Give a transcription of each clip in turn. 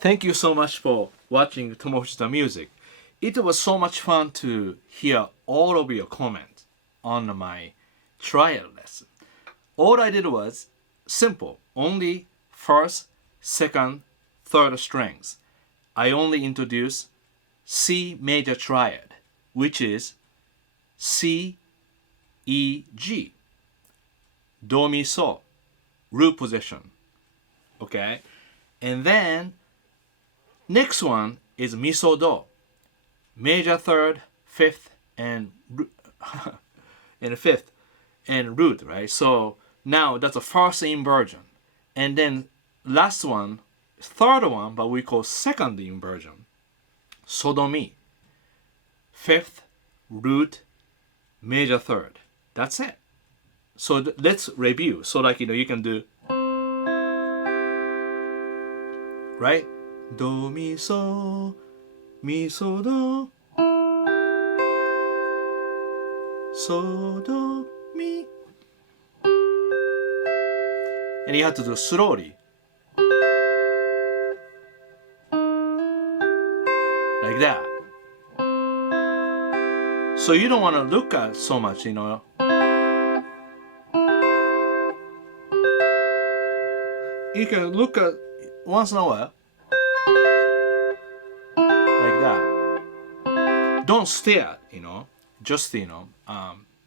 Thank you so much for watching Tomoshita Music. It was so much fun to hear all of your comments on my trial lesson. All I did was simple, only first, second, third strings. I only introduced C major triad, which is C, E, G, Do, Mi, So, root position. Okay? And then next one is Mi, So, Do, major third, fifth, and fifth, and root, right? So now that's a first inversion. And then last one, third one, but we call second inversion. So, Do, Mi, fifth, root, major third. That's it. So let's review. So like, you can do, right? Do, mi, so, do, so, do, mi. And you have to do slowly. Like that. So you don't want to look at so much, You can look at once in a while. Like that. Don't stare, Just,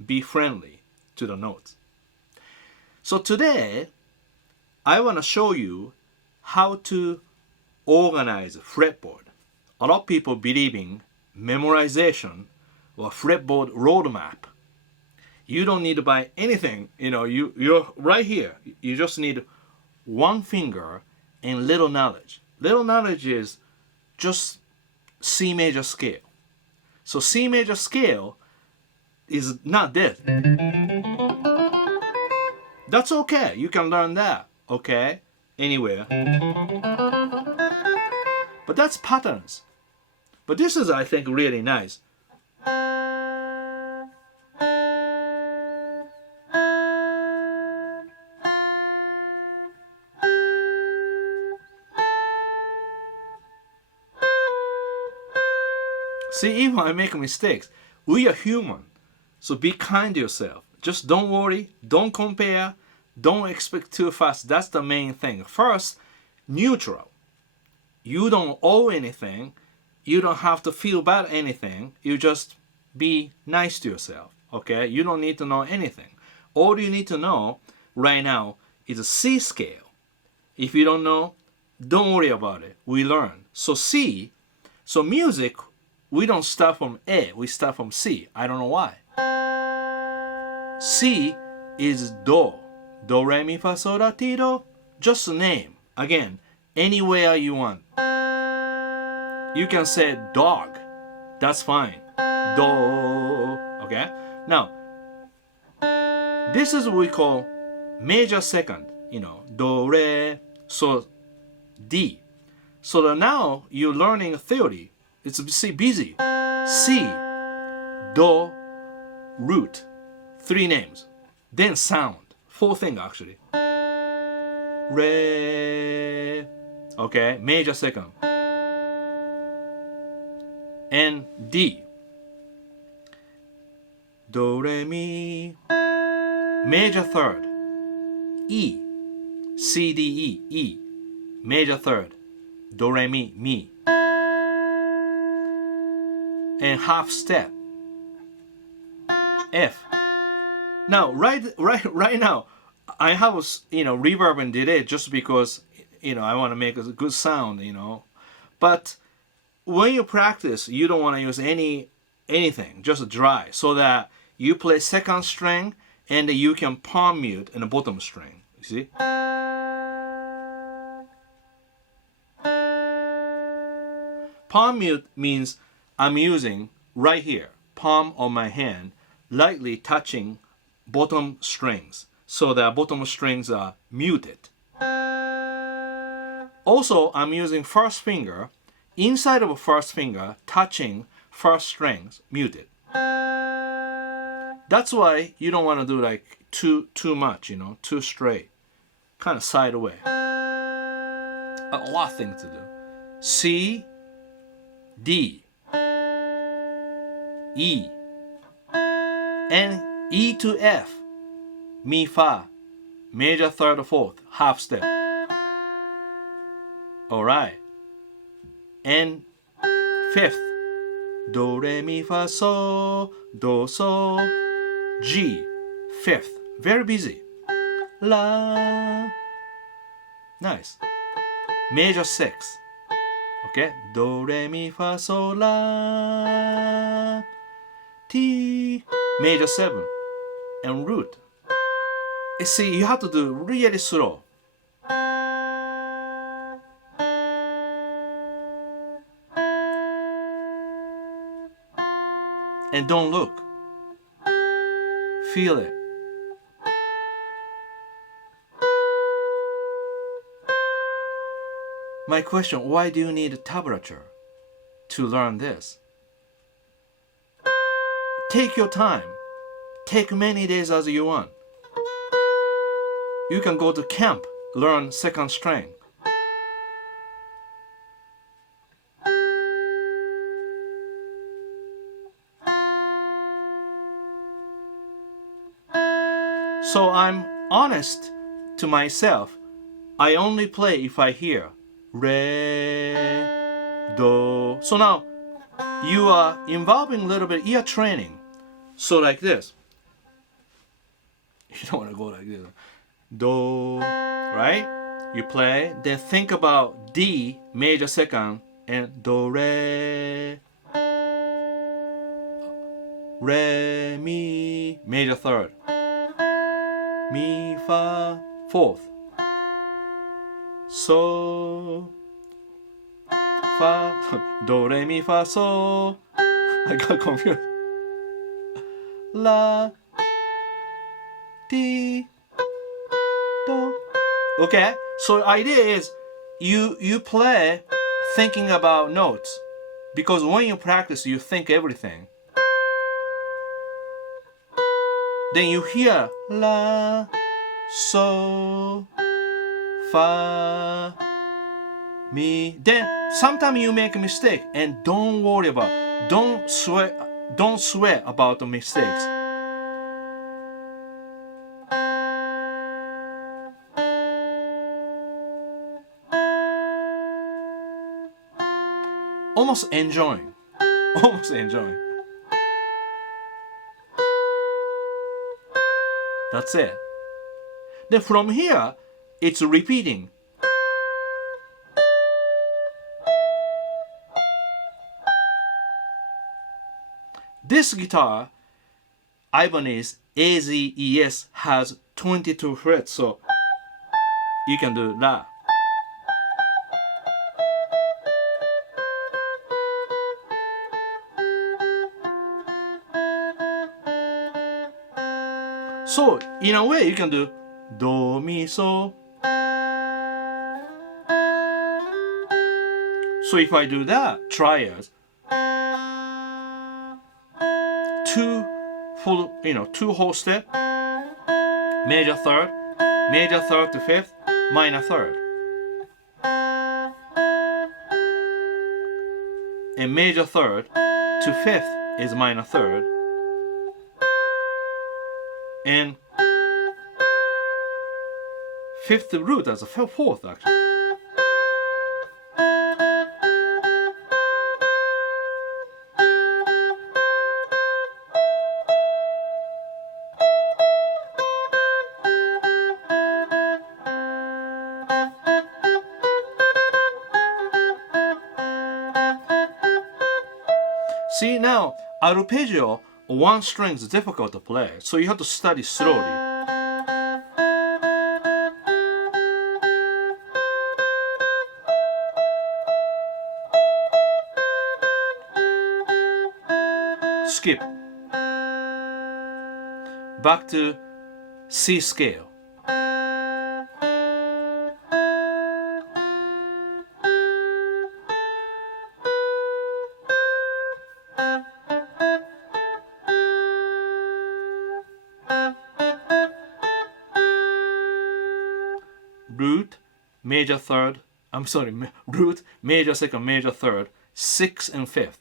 be friendly to the notes. So today, I want to show you how to organize a fretboard. A lot of people believe in memorization or fretboard roadmap. You don't need to buy anything. You're right here. You just need one finger and little knowledge. Little knowledge is just C major scale. So C major scale is not this. That's okay. You can learn that, okay? Anywhere. But that's patterns. But this is, I think, really nice. See, even I make mistakes. We are human. So be kind to yourself. Just don't worry. Don't compare. Don't expect too fast. That's the main thing. First, neutral. You don't owe anything. You don't have to feel bad anything. You just be nice to yourself. Okay? You don't need to know anything. All you need to know right now is a C scale. If you don't know, don't worry about it. We learn. So C. So music, we don't start from A. We start from C. I don't know why. C is Do. Do, re, mi, fa, sol, la, ti, do. Just a name. Again, anywhere you want. You can say dog. That's fine. Do. Okay? Now, this is what we call major second. Do, re, so D. So now you're learning theory. It's busy. C, Do, root. 3 names. Then sound. 4 things actually. Re. Okay, major second. And D. Do, re, mi. Major third. E. C, D, E. E. Major third. Do, re, mi, mi. And half step. F. Now, right now, I have reverb and delay just because I want to make a good sound, But when you practice, you don't want to use anything, just dry, so that you play second string and you can palm mute in the bottom string. You see? Palm mute means I'm using right here, palm of my hand, lightly touching bottom strings, so that bottom strings are muted. Also, I'm using first finger, inside of first finger, touching first strings, muted. That's why you don't want to do like too much, too straight. Kind of side away. A lot of things to do. C, D, E, and E to F, Mi, Fa, major third, fourth, half step. Alright. And fifth, Do, Re, Mi, Fa, So, Do, So, G, fifth. Very busy. La. Nice. Major six. Okay. Do, Re, Mi, Fa, So, La. T. Major seven. And root. You see, you have to do really slow. And don't look. Feel it. My question, why do you need a tablature to learn this? Take your time. Take many days as you want. You can go to camp, learn second string. So I'm honest to myself. I only play if I hear Re, Do. So now you are involving a little bit ear training. So like this. You don't want to go like this. Do, right? You play, then think about D, major second, and Do, Re. Re, Mi, major third. Mi, Fa, fourth. So, Fa, Do, Re, Mi, Fa, So. I got confused. La, Ti, Do. Okay, so idea is you play thinking about notes, because when you practice you think everything. Then you hear La, So, Fa, Mi. Then sometimes you make a mistake, and don't worry about it. Don't sweat about the mistakes. Almost enjoying. Almost enjoying. That's it. Then from here, it's repeating. This guitar, Ibanez AZES, has 22 frets, so you can do that. So, in a way, you can do Do, Mi, So. So if I do that, Triads, two whole step, major third to fifth, minor third. And major third to fifth is minor third. And fifth root as a fourth, actually. See, now arpeggio, one string is difficult to play, so you have to study slowly. Skip. Back to C scale. Root, major third, I'm sorry, root, major second, major third, 6th and 5th.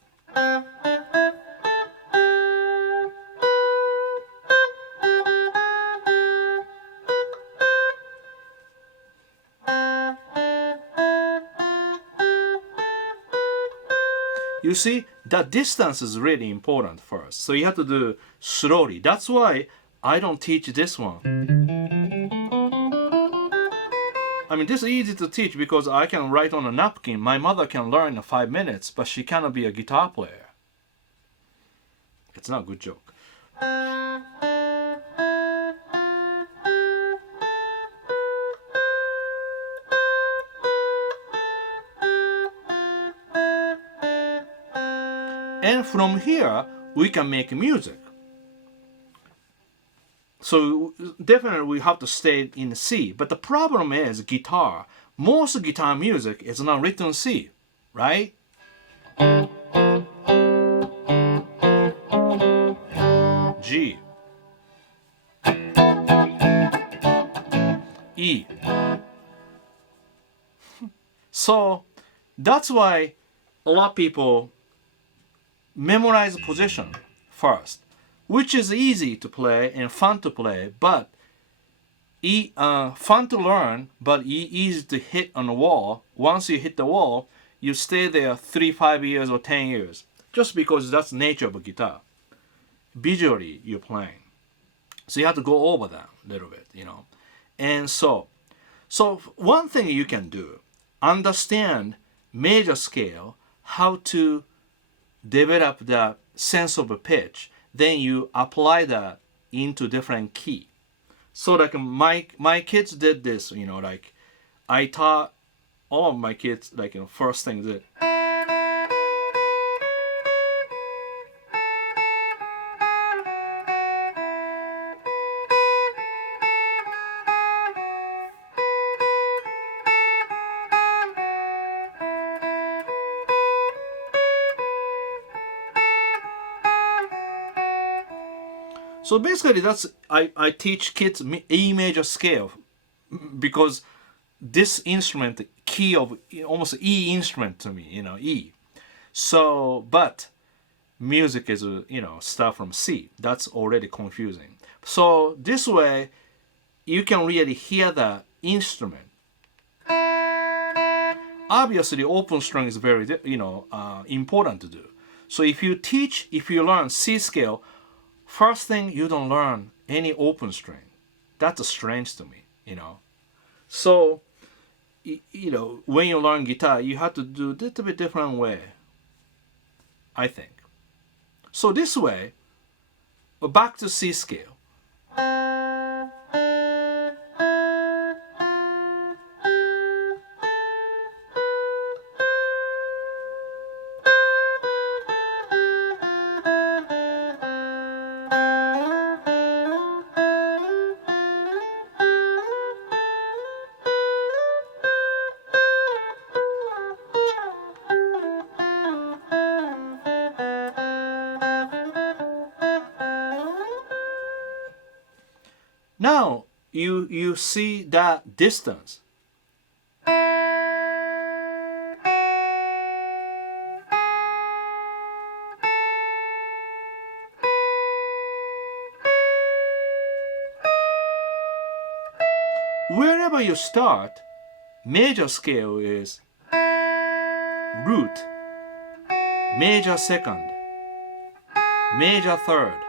You see, that distance is really important first. So you have to do slowly. That's why I don't teach this one. I mean, this is easy to teach because I can write on a napkin. My mother can learn in 5 minutes, but she cannot be a guitar player. It's not a good joke. And from here, we can make music. So definitely we have to stay in C. But the problem is guitar. Most guitar music is not written C, right? G. E. So that's why a lot of people memorize position first, which is easy to play and fun to play, but fun to learn, but easy to hit on the wall. Once you hit the wall, you stay there 3, 5 years or 10 years, just because that's the nature of a guitar. Visually, you're playing. So you have to go over that a little bit, you know. And so one thing you can do, understand major scale, how to develop the sense of a pitch, then you apply that into different key. So like my kids did this, you know, like I taught all of my kids, like, you know, first thing that so basically that's I teach kids E major scale because this instrument key of almost E instrument to me, you know, E. So but music is, you know, stuff from C. That's already confusing. So this way you can really hear the instrument. Obviously open string is very, you know, important to do. So if you learn C scale, first thing, you don't learn any open string. That's strange to me, you know. So, you know, when you learn guitar, you have to do a little bit different way, I think. So this way, back to C scale. Now you see that distance. Wherever you start, major scale is root, major second, major third,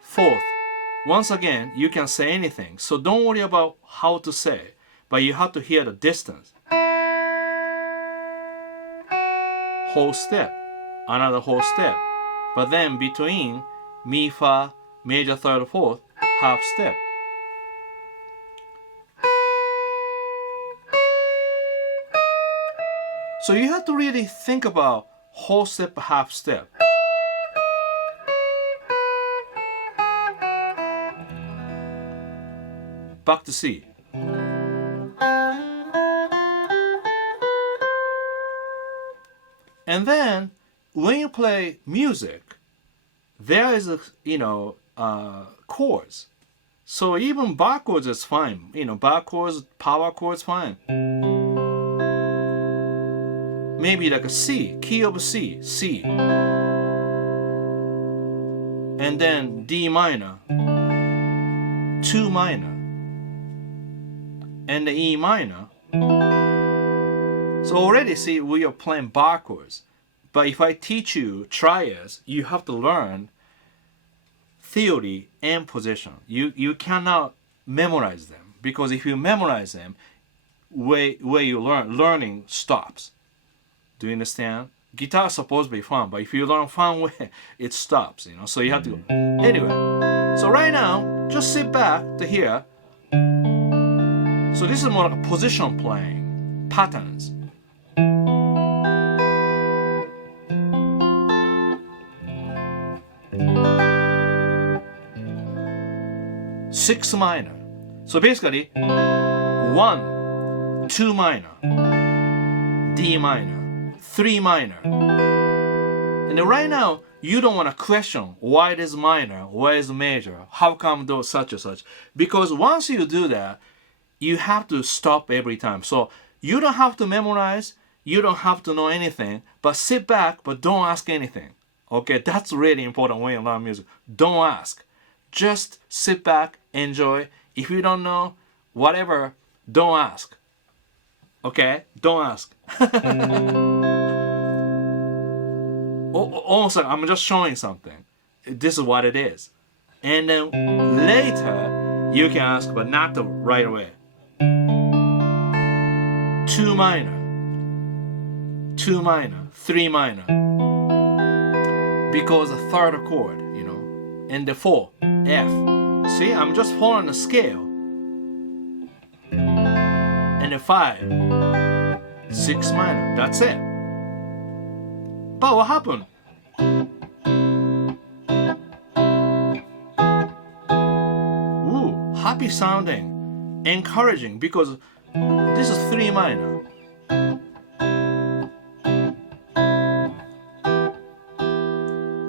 fourth. Once again, you can say anything, so don't worry about how to say, but you have to hear the distance. Whole step, another whole step, but then between mi, fa, major third, fourth, half step. So you have to really think about whole step, half step. Back to C. And then when you play music, there is a, you know, chords. So even bar chords is fine. You know, bar chords, power chords, fine. maybe like a C, key of C, C. And then D minor, 2 minor, and the E minor. So already see we are playing backwards. But if I teach you triads, you have to learn theory and position. You cannot memorize them, because if you memorize them, where you learning stops. Do you understand? Guitar is supposed to be fun, but if you learn fun way, it stops, you know. So you have to go. Anyway, so right now, just sit back to hear. So this is more like a position playing, patterns. Six minor. So basically, 1, 2 minor, D minor, 3 minor. And then right now, you don't want to question why it is minor, why it is major, how come those such and such. Because once you do that, you have to stop every time. So you don't have to memorize, you don't have to know anything, but sit back, but don't ask anything. Okay, that's really important when you learn music. Don't ask. Just sit back, enjoy. If you don't know, whatever, don't ask. Okay? Don't ask. Also, I'm just showing something. This is what it is. And then later, you can ask, but not right away. 2 minor, 2 minor, 3 minor. Because the third chord, you know, and the 4, F. See, I'm just following the scale. And the 5, 6 minor. That's it. But what happened? Ooh, happy sounding, encouraging, because this is 3 minor.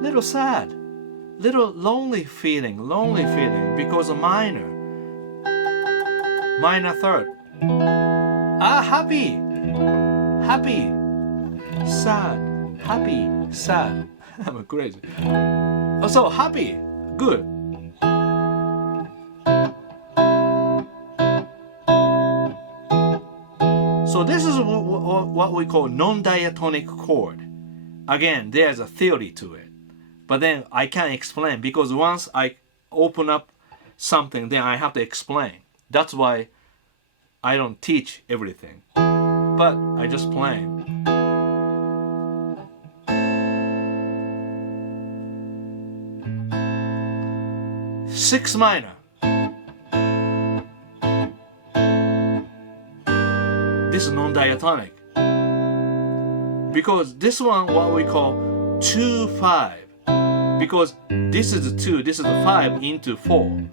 Little sad, little lonely feeling, because of minor third. Happy, sad, happy, sad. I'm crazy. So happy, good. So this is what we call non-diatonic chord. Again, there's a theory to it. But then I can't explain, because once I open up something, then I have to explain. That's why I don't teach everything. But I just play. Six minor. This is non-diatonic. Because this one, what we call 2-5. Because this is the 2, this is the 5 into 4.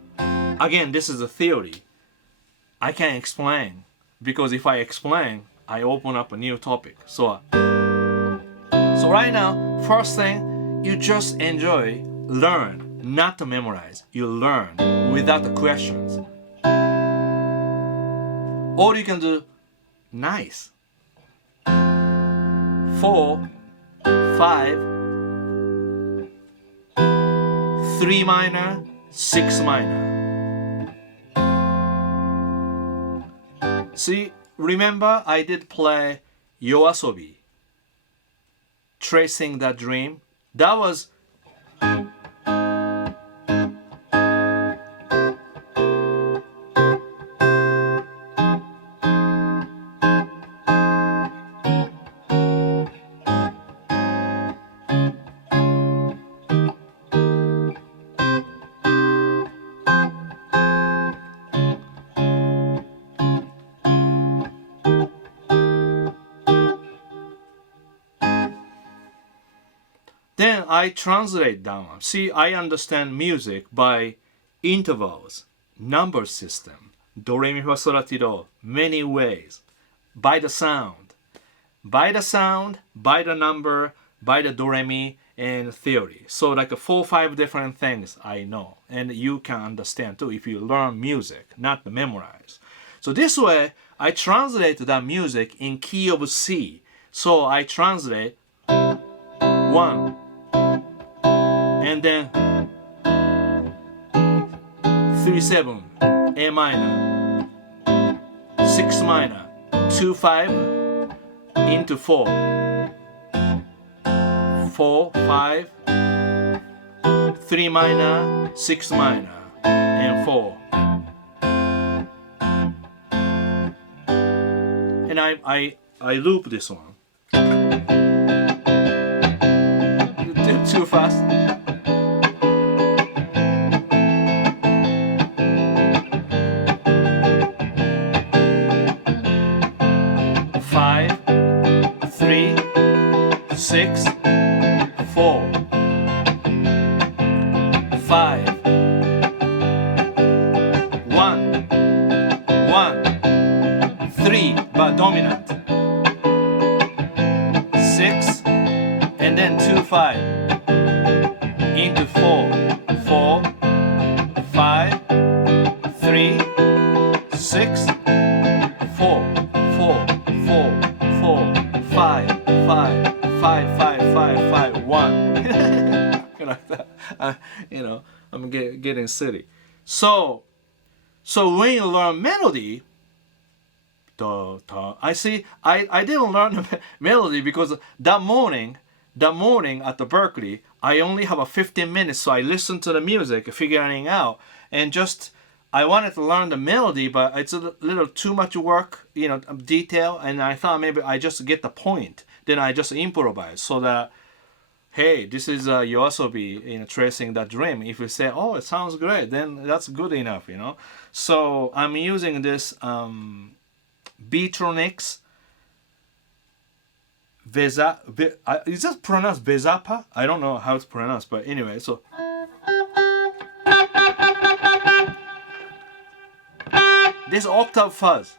Again, this is a theory. I can't explain. Because if I explain, I open up a new topic. So right now, first thing, you just enjoy, learn, not to memorize. You learn without the questions. Or you can do nice. 4, 5, 3 minor, 6 minor. See, remember I did play YOASOBI, Tracing the Dream. That was then I translate that one. See, I understand music by intervals, number system, do, re, mi, fa, sol, la, ti, do, many ways. By the sound, by the number, by the do, re, mi, and theory. So like 4 or 5 different things I know. And you can understand too if you learn music, not memorize. So this way, I translate that music in key of C. So I translate 1, and then 3/7 A minor, 6 minor, 2/5 into 4, 4/5, 3 minor, 6 minor, and 4. And I loop this one. You did too fast. Five, 3, 6, 4, 5, 1, 3, but dominant. 6, and then 2/5 into 4, 4, 5, 3, 6, 4, 4, 4, 4, 5, 5, 5, 5, 5, 5, 1. Like that. I'm getting silly. So when you learn melody, I didn't learn the melody because that morning at the Berkeley, I only have a 15 minutes, so I listened to the music, figuring out, and I wanted to learn the melody, but it's a little too much work, detail, and I thought maybe I just get the point. Then I just improvise, so that, hey, this is YOASOBI, tracing that dream. If you say, oh, it sounds great, then that's good enough, So I'm using this Beetronics Vezzpa. Is that pronounced Vezzpa? I don't know how it's pronounced, but anyway, so. This octave fuzz.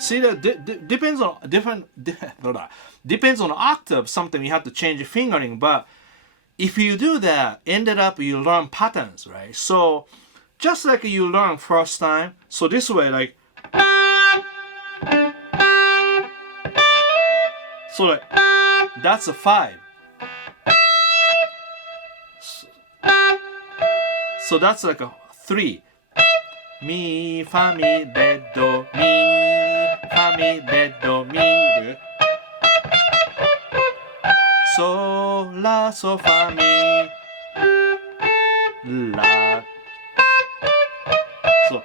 See, that depends on depends on octave. Sometimes you have to change fingering, but if you do that, ended up you learn patterns, right? So just like you learn first time, so this way, like, so like that's a 5. So that's like a 3. Mi, fa, mi, re, do, mi, fa, mi, re, do, mi, re. So, la, so, fa, mi, la. So.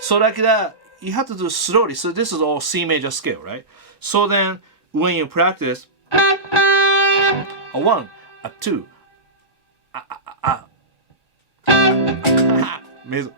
So like that, you have to do slowly. So this is all C major scale, right? So then when you practice, a 1, a 2, mesmo.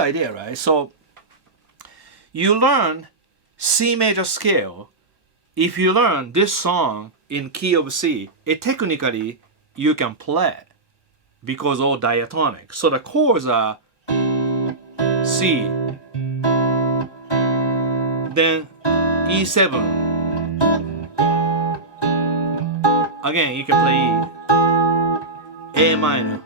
the idea, right? So you learn C major scale. If you learn this song in key of C, it technically you can play because all diatonic. So the chords are C, then E7. Again, you can play E, A minor.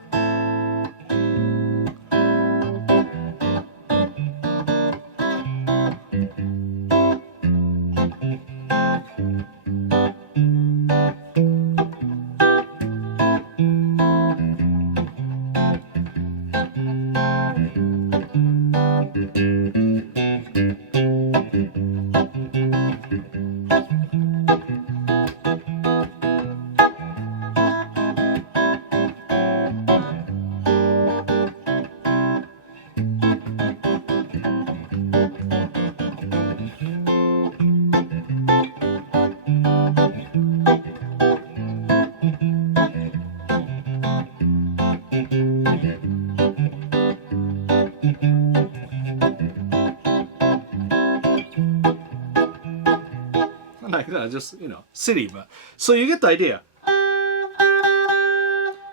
Like that, just, you know, silly, but so you get the idea.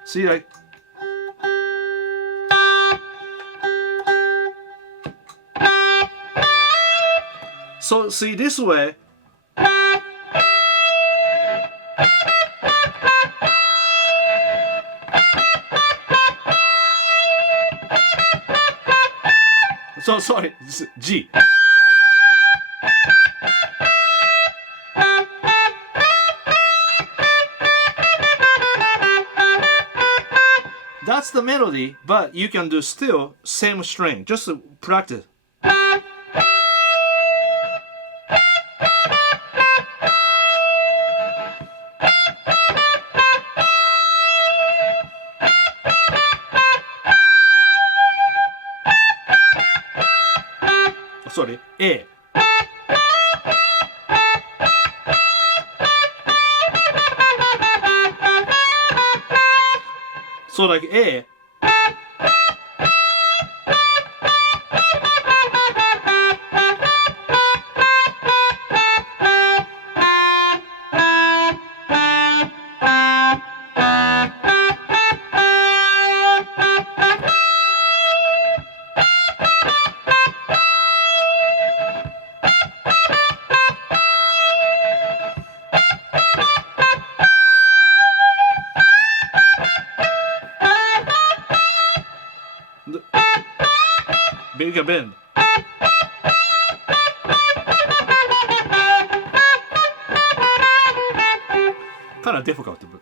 See, like, so see this way. So sorry, this is G. That's the melody, but you can do still same string, just to practice. Sorry, A. So like A. Bigger bend. Kind of difficult to put.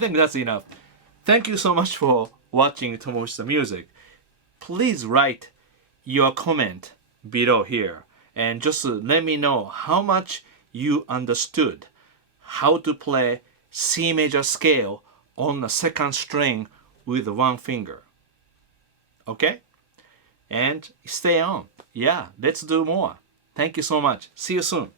think that's enough. Thank you so much for watching Tomoshita Music. Please write your comment below here and just let me know how much you understood how to play C major scale on the second string with one finger. Okay? And stay on. Yeah, let's do more. Thank you so much. See you soon.